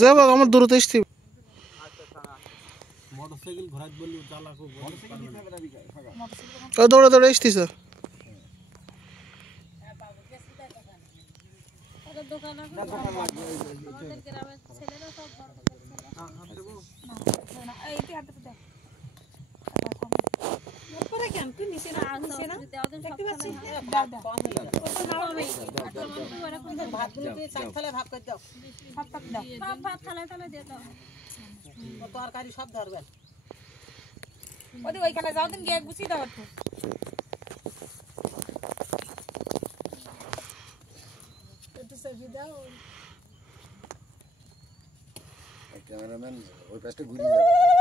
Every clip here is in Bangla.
যাবো আমার দূরত্ব আসছি মোটরসাইকেল ঘোরাত বললি চালাকো দৌড়ে দৌড়ে আসতেছে তরকারি সব ধরবেন ওইখানে যাও দিন গিয়ে গুছিয়ে দাও একটু সেজে দাও ক্যামেরাম্যান ওই পাশটা ঘুরিয়ে যাবে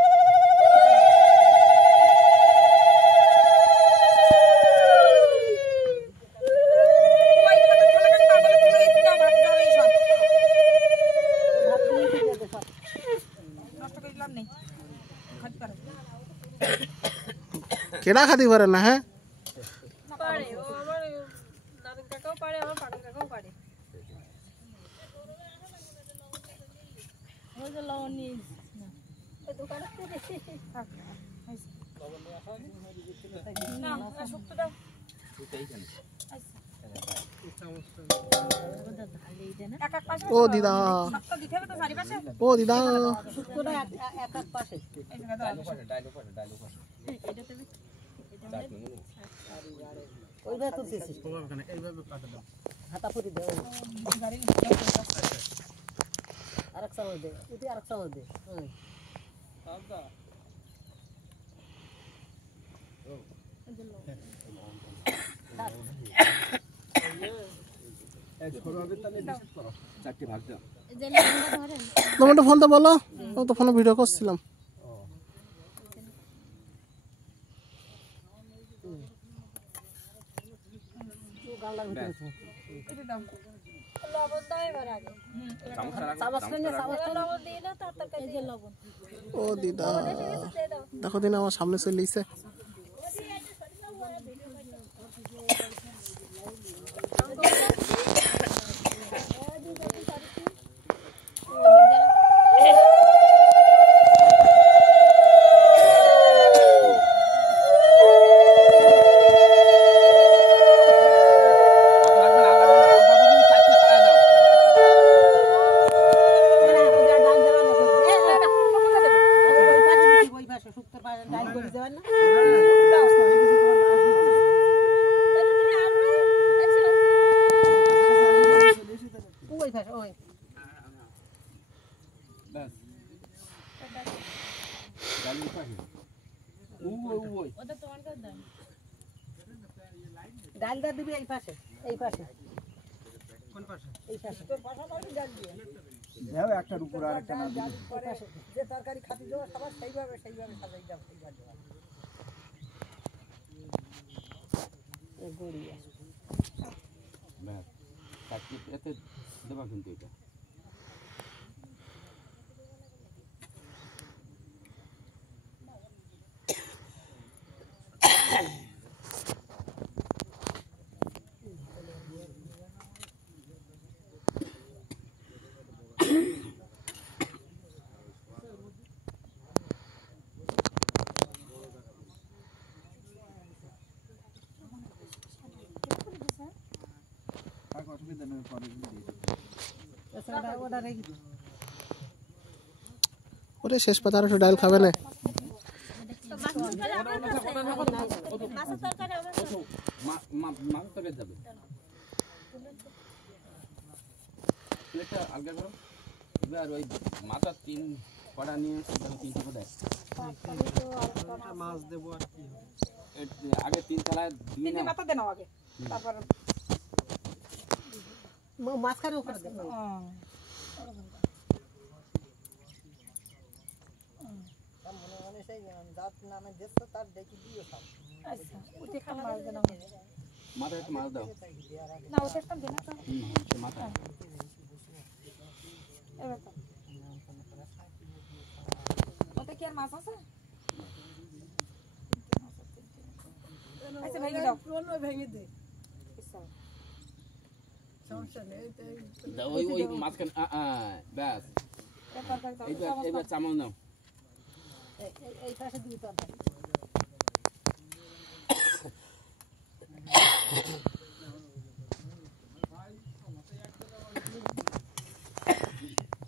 কেনা খাতি পারে না হ্যাঁ পারে ও আমার দাদু কাকাও পারে আমার পাটন কাকাও পারে ওই যে লবণ নিয়ে না ওই দোকানে থাক লবণ নিয়ে আসা না না শুক্তো দাও ও দিদা ও দিদা শুক্তোটা এক এক পাশে ওইভাবে তুলতেছিস এইভাবে কাটা দাও হাতা পুরি দে আরেক চামচ দে উঠি আরেক চামচ দে তোমার ফোনটা বলো আমি তো ফোনে ভিডিও করছিলাম ও দিদা দেখো দিন আমার সামনে চলে এসে ডাল দা দিবি এই পাশে কোন পাশে এই পাশে তোর পাশাপাশি ডাল দিয়ে দাও একটার উপর আরেকটা না দিই যে তরকারি খাতি দেবো সবার সেইভাবে সাজাই দাও সেইভাবে গড়িয়া ব্যাস তাকে এতে দেবা কিন্তু এটা ওরে শেষ পাতা আর একটু ডাল খাবে না আর ওই মাথা তিন কড়া নিয়ে তিনটে করে মাছ দেবো আর কি আগে তিন তলায় তিনটে মাথা দেন আগে তারপর মাছখানে উপরে দেন মনে সেই জাত নামে দেখছো তার দেখি দিও সব আচ্ছা ওতে খান মাছ দেন মাথা একটু মাছ দাও না ওতে একটা দেন তো মাথা এবার তো ওতে কি আর মাছ আছে আচ্ছা ভেঙে দাও ভেঙে দে আচ্ছা সমস্যা নেই ওই মাঝখানে ব্যাস এইবার চামচ নাও এই পাশে দিবি তরকারি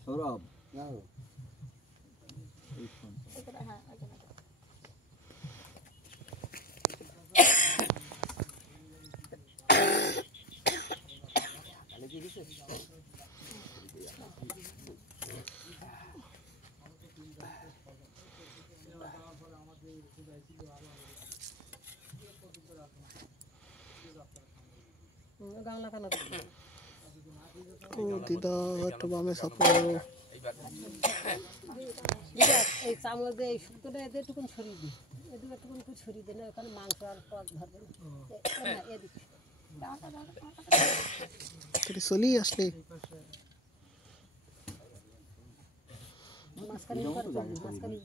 সৌরভ গামলা কেন ও দিদা একটু বামে সাপো এই চামচ দিয়ে এই শুক্তোটা এদের একটুকুন ছড়িয়ে দিই এদিকে একটুকুন একটু ছড়িয়ে দিই না ওখানে মাংস আর টক ধরবে না এদিকে তুই চলি আসলে মাঝখানে মাঝখানে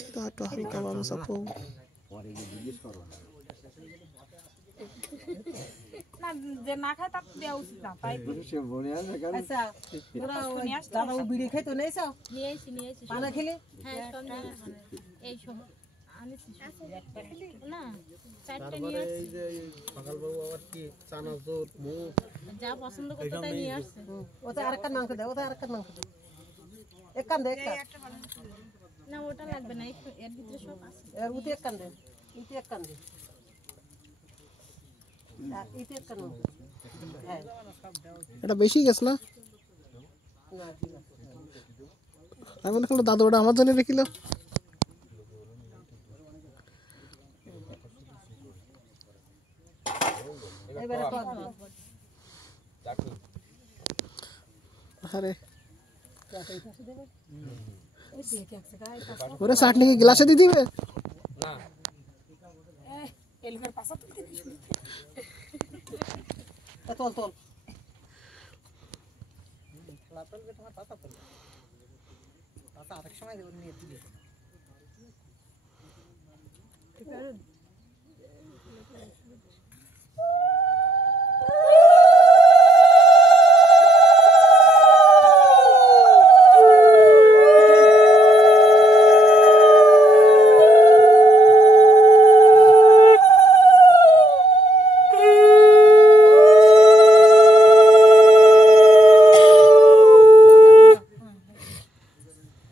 দিদা একটু হালকা বামে সাপো পরে গিয়ে জিজ্ঞেস করো না যে না খায় তার দেওয়া উচিত না তাই সে বলে আছে কেন আচ্ছা তোরা দাদা ও বিড়ি খাইতো নেই সব নিয়েছি পানা খেলে হ্যাঁ সব নিয়ে আসছি। এই সব আনিছি না চারটে তারপরে নিয়ে এই যে সকালবাবু আবার কি চানাচুর মুখ আসছি। যা পছন্দ করতো তাই নিয়ে আসছে ওটা আরেকটা মাংস দে ওটা আরেকটা মাংস দে এক কান দে এক কান না ওটা লাগবে না এর ভিতরে সব আছে এর উঠে এক কান দে ইতে এক কান দে ইতে এক কান হ্যাঁ এটা বেশি গেছে না না ঠিক আছে আমি মনে করলো দাদু ওটা আমার জন্য রেখিল এবারে টক দে আরে এই পাশে দেবে এই দেখে একসে গায় ওরে চাটনি কি গ্লাসে দিয়ে দিবে না এলমের পাশা তুলতে দিস তোল তোল আরেক সময় দেবেন নিয়ে দিলে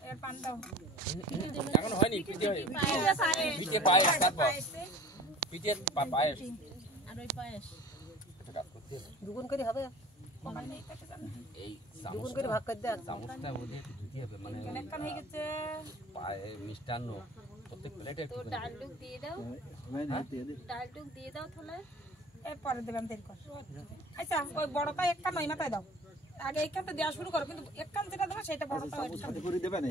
এর পান দাও এখন হয়নি পিঠে পায়েস তারপর পিঠে পায়েস আর ওই পায়েস দুগুণ করে হবে এই দুগুণ করে ভাগ করে দে চামচটা ওদের দিতে হবে মানে অনেকক্ষণ হয়ে গেছে পায়ে মিষ্টান্ন প্রত্যেক প্লেটে তো ডালটুক দিয়ে দাও ডালটুক দিয়ে দাও তাহলে এরপরে দেবেন দেরি কর আচ্ছা ওই বড়টা এক কান ওই মাথায় দাও আগে এই কানটা দেওয়া শুরু করো কিন্তু এক কান যেটা দেবো সেটা বড়টা হাতে করে দেবে না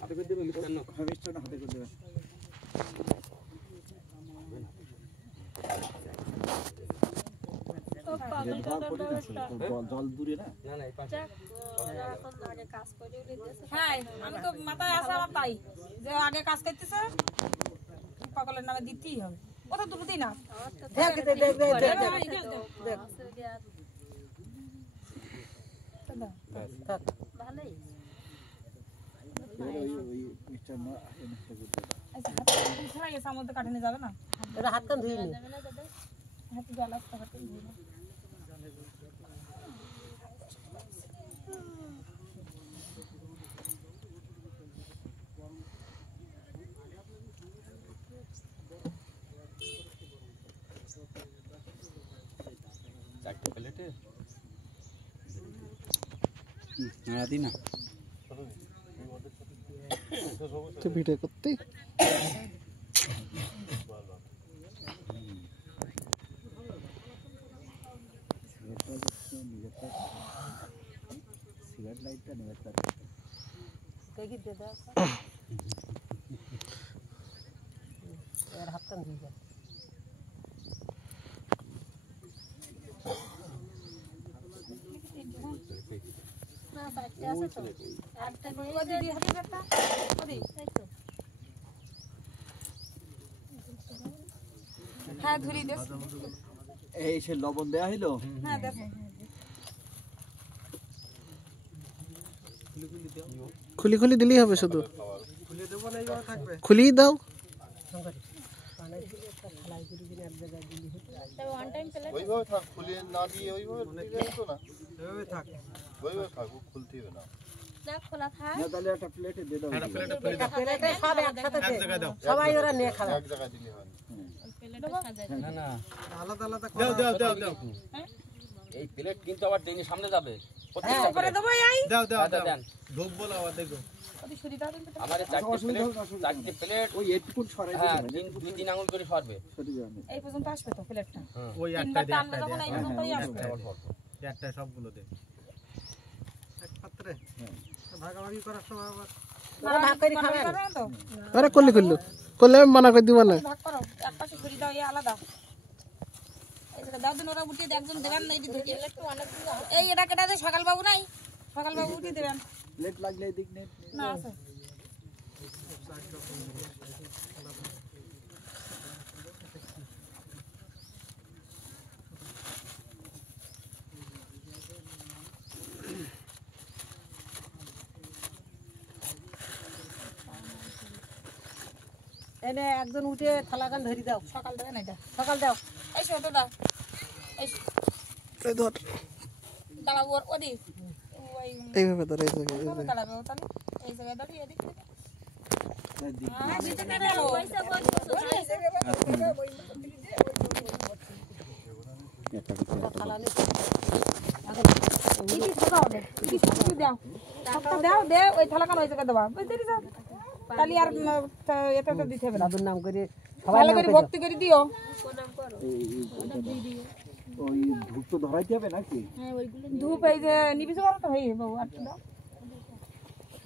হাতে করে দেবে মিষ্টান্ন মিষ্টান্ন হাতে করে দেবে জল দূরে না না না এই পাশে হ্যাঁ আমি তো মাথায় আসা আমার তাই যে আগে কাজ করতেছে পাগলের নামে দিতেই হবে ও তো দুটোতেই না দেখ দে দে দে দে দেখ থাক ভালোই ওই মিষ্টান্ন হাতে করে দেবে আচ্ছা হাতে ফেলা গেছে আমার মধ্যে কাটে নিয়ে যাবে না এটা হাত কান ধুয়ে নি যাবে না দাদা হাতে জল আসতে হাতে দিয়ে দাও। চারটে প্লেটে নাড়াতি না পিঠে করতে সিগারেট লাইটটা নেবে দেখি দে দাও এর হাতটা দিয়ে দাও না চারটে আছে তো একটা নিয়ে দিদি হাতে একটা ওদি এই তো হ্যাঁ ধরি দে এই সে লবণ দেয়া হইলো হ্যাঁ দেখো খুলি খুলি দিলেই হবে শুধু খুলে দেবো না এইভাবে থাকবে খুলিয়ে দাও তবে ওয়ান টাইম প্লেট ওইভাবে থাক খুলিয়ে না দিয়ে ওইভাবে দিলে হতো না এভাবে থাক ওইভাবে থাক ও খুলতে হবে না দেখ খোলা থাক না তাহলে একটা প্লেটে দিয়ে দাও প্লেটে সব একসাথে দে সবাই ওরা নিয়ে খাবে এক জায়গায় দিলে হয় প্লেটে সাজাই না না আলাদা আলাদা দাও দাও দাও দাও এই প্লেট কিন্তু আবার ট্রেনে সামনে যাবে উপরে দেবো এই দাও দাও দাও দেন ধূপ বলো আবার দেখো ওদি ছুরি দাও দিন আমার এই চারটে প্লেট ওই একটু সরাই হ্যাঁ দিতে দুই তিন আঙুল করে সরবে সরি জানি এই পর্যন্ত আসবে তো প্লেটটা ওই তিনবার একটা টানলে যখন এই পর্যন্তই আসবে একটা সবগুলো দে এক পাত্রে ভাগাভাগি করার সময় আবার ওরা ভাগ করে খাবে করবে না তো আরে করলি করলো করলে আমি মানা করে দিব না ভাগ করো এক পাশে ছুরি দাও এই আলাদা এই যে দাও দিন ওরা উঠিয়ে দিয়ে একজন দেবেন না এই দিকে একটু অনেক এই এটা কেটে দে সকাল বাবু নাই সকাল বাবু উঠিয়ে দেবেন প্লেট লাগলে এদিক নে না আছে এনে একজন উঠে থালাগান ধরি দাও সকাল দেবেন এটা সকাল দাও এই ছোট দাও এই এই ধর দাঁড়াবো ওদি ওই এইভাবে ধর এই জায়গায় এই জায়গায়। দাঁড়াবে ও তাহলে এই জায়গায় দাঁড়িয়ে এদিক থেকে এদিক হ্যাঁ দিতে কেটে দাও পয়সা বসবো থালা নিয়ে কি দাও দে কি সবজি দাও সবটা দাও দে ওই থালাখান ওই জায়গায় দেবা বুঝতে দিছো তাহলে আর এটা তো দিতে হবে না দাদুর নাম করে সবাই ভালো করে ভক্তি করে দিও ওই ধূপ তো ধরাইতে হবে নাকি ধূপ এই যে নিবিছো তো হই বাবু আর দাও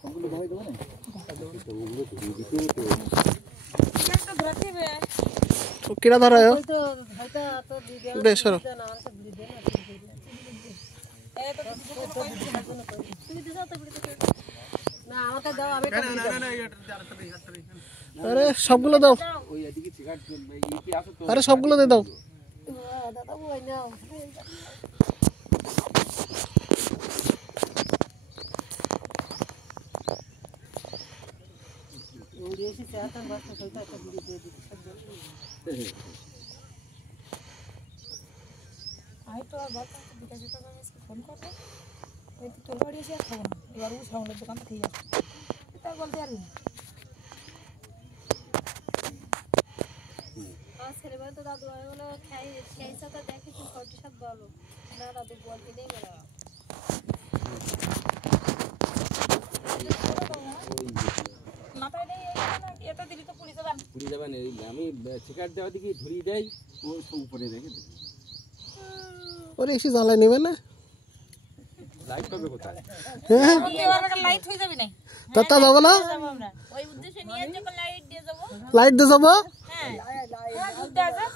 সবগুলো ধরাই দেবো না একটা ধরাতে হবে ও কিরা ধরায় ওই তো হয়তো তো দিয়ে দেওয়া দে সরো না আমাকে দিয়ে দে এই তো তুমি দিছো তো না আমাকে দাও আমি না না না না এটা আরে সবগুলো দাও ওই এদিকে সিগারেট ইতি আছে তো আরে সবগুলো দিয়ে দাও দাদা ওই নাও ওই এসে চাতাম বাস তো কইতা একটা ভিডিও দিয়ে দিতে আই তো আর বাবা বিকাশে তো আমি ফোন করব ওই তো তোর বাড়ি এসে খাবো না এবার ও সামনের দোকান থেকে যাবে এটা বলতে পারবি না আমার ছেলেবেলা তো দাদু আমি বলে খেয়েছে তো দেখে তুই ফটো সব বলো না দাদু বলতে নেই বলে মাথায় নেই এটা দিলি তো পুলিশে যান ঘুরিয়ে যাবেন আমি সিগারেট দেওয়া দিকে ঘুরিয়ে দেয় ও সব উপরে রেখে দে ওরে এসে জ্বালাই নেবে না লাইট পাবে কোথায় হ্যাঁ লাইট হয়ে যাবে না তা যাবো না যাবো আমরা ওই উদ্দেশ্যে নিয়ে যখন লাইট দিয়ে যাবো লাইট দিয়ে যাবো হ্যাঁ ধূপ দেওয়া যায়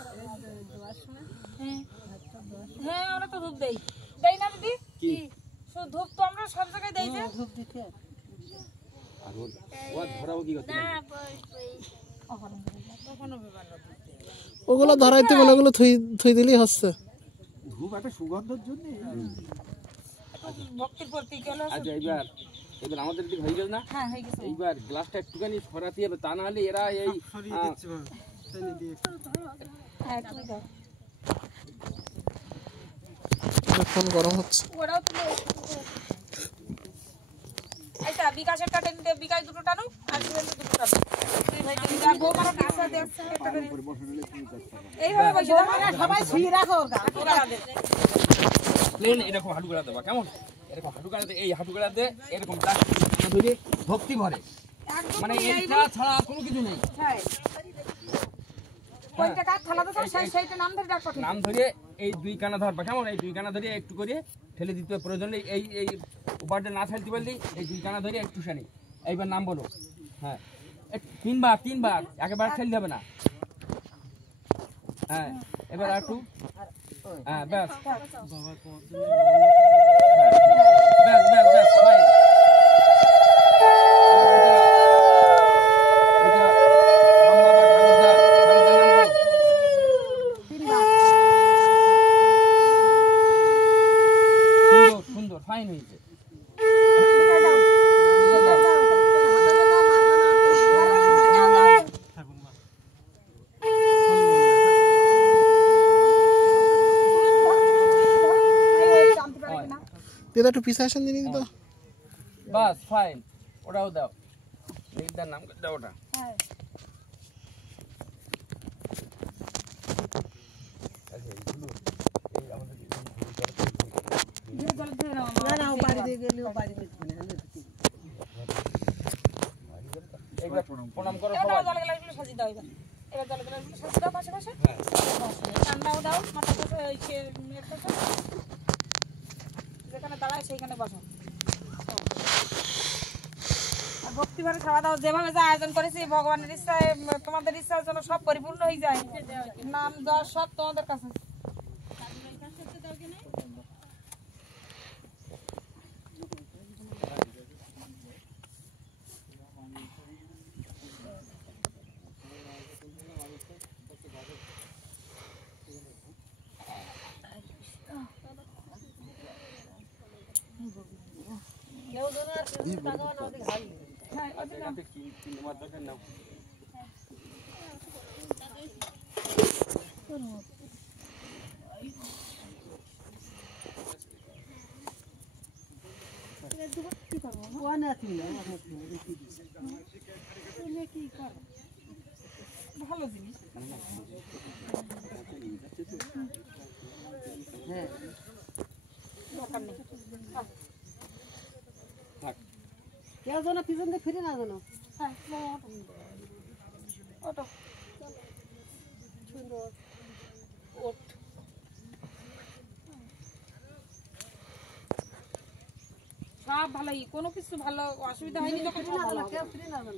হ্যাঁ আমরা তো ধূপ দেই দেই না দিদি কি শুধু ধূপ তো আমরা সব জায়গায় দেই যে ধূপ দিতে আর ও ধরাও কি করতে না ওগুলো ধরাইতে বলে ওগুলো থুই থুই দিলেই হচ্ছে ধূপ একটা সুগন্ধের জন্য ভক্তির প্রতীক হলো আচ্ছা এবার আমাদের দিকে হয়ে গেল না হ্যাঁ হয়ে গেছে এইবার গ্লাসটা একটুখানি সরাতে হবে তা না হলে এরা এই সরিয়ে দিচ্ছি মা টেনে দিয়ে হ্যাঁ তুমি দাও ফোন গরম হচ্ছে ওরাও তুলে আচ্ছা বিকাশের টা টেনে বিকাশ দুটো টানো আর সুরেন্দ্র দুটো টানো তুই ভাই টেনে যা গো মারা কাছে দে একটা করে এইভাবে বসে দাও সবাই ছুঁয়ে রাখো ওরা প্লেন এরকম হাঁটু গাড়া দেবা কেমন এরকম হাঁটু গাড়াতে এই হাঁটু গাড়াতে এরকম ধরে ভক্তি ভরে মানে এইটা ছাড়া কোনো কিছু নেই হ্যাঁ কোনটা কাট থালা তো সেইটা নাম ধরে ডাকো নাম ধরে এই দুই কানা ধরবা কেমন এই দুই কানা ধরে একটু করে ঠেলে দিতে হবে প্রয়োজন নেই এই উপারটা না ঠেলতে পারলে এই দুই কানা ধরে একটু শানি এইবার নাম বলো। হ্যাঁ, তিনবার একেবারে খেলতে হবে না। হ্যাঁ, এবার আর একটু। হ্যাঁ, ব্যাস ব্যাস ব্যাস ফাইন। সুন্দর ফাইন হয়েছে। দিদা একটু পিছা আসেন দিনি তো। বাস ফাইন, ওটাও দাও। দিদার নাম দাও ওটা। না ও বাড়ি দিয়ে গেলে ও বাড়ি মিটবে না। এইবার প্রণাম করো এবার সবাই। জল গ্লাসগুলো সাজিয়ে দাও। এবার জল গ্লাসগুলো সাজিয়ে দাও পাশে পাশে। ঠান্ডাও দাও মাথার কাছে যেখানে দাঁড়ায় সেইখানে বসো। আর ভক্তিভরে খাওয়া দাওয়া যেভাবে যা আয়োজন করেছি ভগবানের ইচ্ছায় তোমাদের ইচ্ছার জন্য সব পরিপূর্ণ হয়ে যায়। নাম যশ সব তোমাদের কাছে। কেউ যেন আর কেউ টাকা না ওদের ঘাড়ি। হ্যাঁ ওদের নাম। ও না ছিল ভালো জিনিস। হ্যাঁ দরকার নেই। কেউ যেন পিছন দিয়ে ফিরে না যেন। হ্যাঁ ওটো সুন্দর ওট। সব ভালোই, কোনো কিছু ভালো অসুবিধা হয়নি যখন সব ভালো হবে। কেউ ফিরে না যেন।